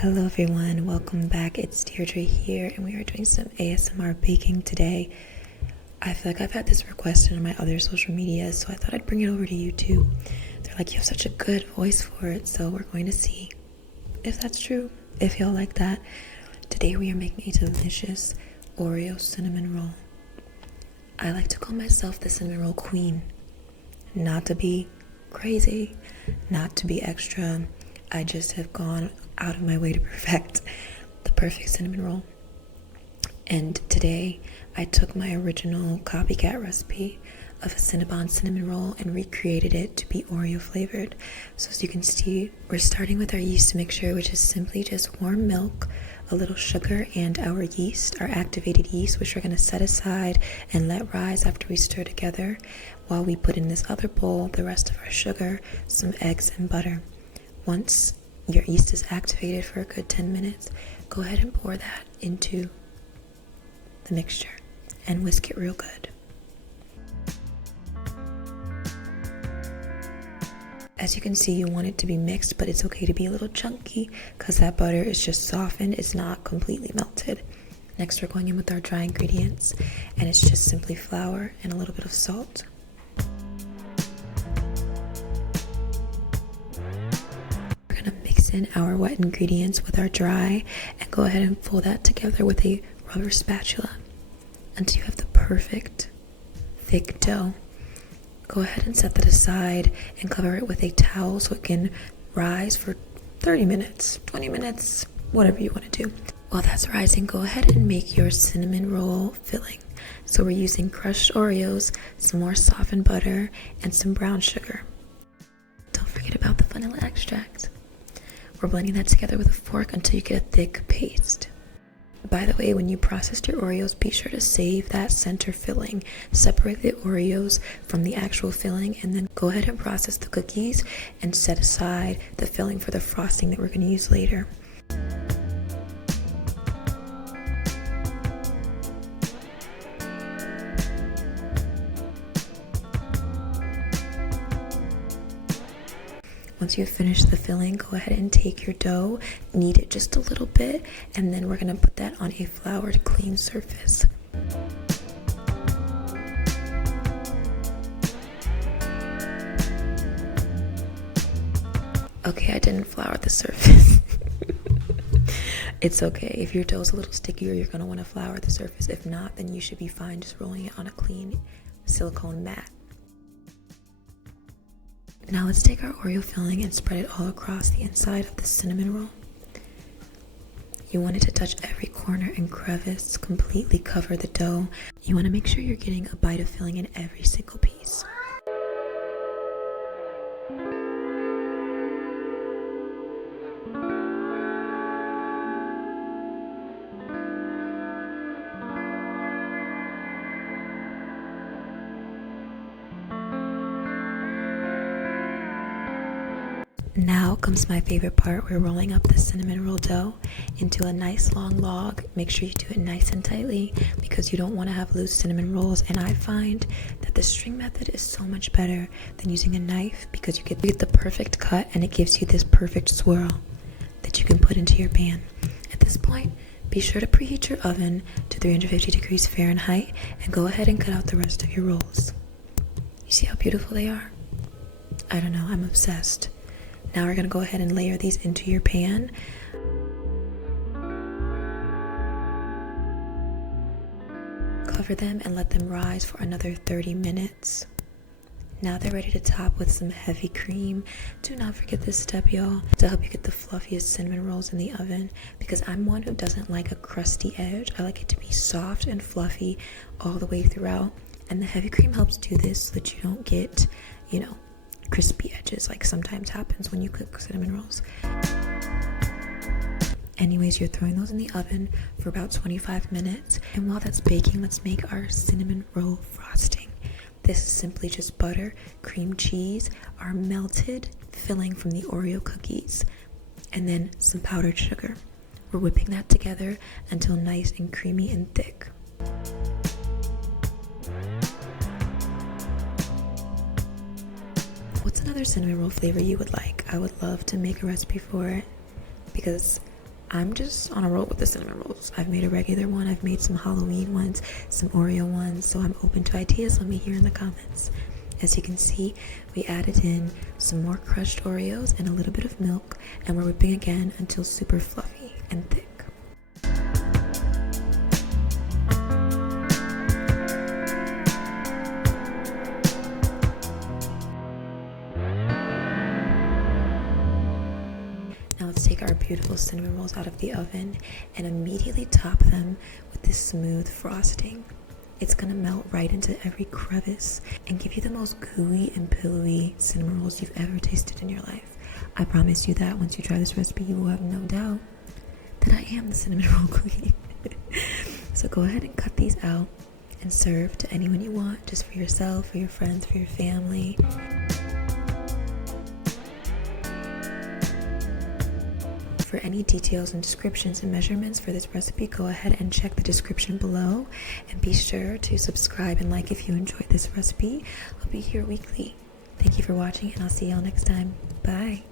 Hello everyone, welcome back. It's Deirdre here and we are doing some ASMR baking today. I feel like I've had this requested on my other social media, so I thought I'd bring it over to you too. They're like, you have such a good voice for it, so we're going to see if that's true, if y'all like that. Today we are making a delicious Oreo cinnamon roll. I like to call myself the cinnamon roll queen. Not to be crazy, not to be extra. I just have gone out of my way to perfect the perfect cinnamon roll. And today I took my original copycat recipe of a Cinnabon cinnamon roll and recreated it to be Oreo flavored. So as you can see, we're starting with our yeast mixture, which is simply just warm milk, a little sugar, and our yeast, our activated yeast, which we're going to set aside and let rise after we stir together, while we put in this other bowl the rest of our sugar, some eggs, and butter. Once your yeast is activated for a good 10 minutes, go ahead and pour that into the mixture and whisk it real good. As you can see, you want it to be mixed, but it's okay to be a little chunky because that butter is just softened, it's not completely melted. Next, we're going in with our dry ingredients, and it's just simply flour and a little bit of salt. In our wet ingredients with our dry, and go ahead and fold that together with a rubber spatula until you have the perfect thick dough. Go ahead and set that aside and cover it with a towel so it can rise for 30 minutes, 20 minutes, whatever you want to do. While that's rising, go ahead and make your cinnamon roll filling. So we're using crushed Oreos, some more softened butter, and some brown sugar. Don't forget about the vanilla extract. We're blending that together with a fork until you get a thick paste. By the way, when you process your Oreos, be sure to save that center filling. Separate the Oreos from the actual filling, and then go ahead and process the cookies and set aside the filling for the frosting that we're going to use later. Once you've finished the filling, go ahead and take your dough, knead it just a little bit, and then we're going to put that on a floured, clean surface. Okay, I didn't flour the surface. It's okay. If your dough's a little stickier, you're going to want to flour the surface. If not, then you should be fine just rolling it on a clean silicone mat. Now let's take our Oreo filling and spread it all across the inside of the cinnamon roll. You want it to touch every corner and crevice, completely cover the dough. You want to make sure you're getting a bite of filling in every single piece. Now comes my favorite part. We're rolling up the cinnamon roll dough into a nice long log. Make sure you do it nice and tightly because you don't want to have loose cinnamon rolls. And I find that the string method is so much better than using a knife because you get the perfect cut and it gives you this perfect swirl that you can put into your pan. At this point, be sure to preheat your oven to 350 degrees Fahrenheit and go ahead and cut out the rest of your rolls. You see how beautiful they are? I don't know, I'm obsessed. Now we're going to go ahead and layer these into your pan. Cover them and let them rise for another 30 minutes. Now they're ready to top with some heavy cream. Do not forget this step, y'all, to help you get the fluffiest cinnamon rolls in the oven, because I'm one who doesn't like a crusty edge. I like it to be soft and fluffy all the way throughout. And the heavy cream helps do this so that you don't get, crispy edges like sometimes happens when you cook cinnamon rolls. Anyways, you're throwing those in the oven for about 25 minutes. And while that's baking, let's make our cinnamon roll frosting. This is simply just butter, cream cheese, our melted filling from the Oreo cookies, and then some powdered sugar. We're whipping that together until nice and creamy and thick. What's another cinnamon roll flavor you would like? I would love to make a recipe for it because I'm just on a roll with the cinnamon rolls. I've made a regular one, I've made some Halloween ones, some Oreo ones, so I'm open to ideas. Let me hear in the comments. As you can see, we added in some more crushed Oreos and a little bit of milk, and we're whipping again until super fluffy and thick. Now let's take our beautiful cinnamon rolls out of the oven and immediately top them with this smooth frosting. It's gonna melt right into every crevice and give you the most gooey and pillowy cinnamon rolls you've ever tasted in your life. I promise you that once you try this recipe, you will have no doubt that I am the cinnamon roll queen. So go ahead and cut these out and serve to anyone you want, just for yourself, for your friends, for your family. For any details and descriptions and measurements for this recipe, go ahead and check the description below, and be sure to subscribe and like if you enjoyed this recipe. I'll be here weekly. Thank you for watching, and I'll see y'all next time. Bye.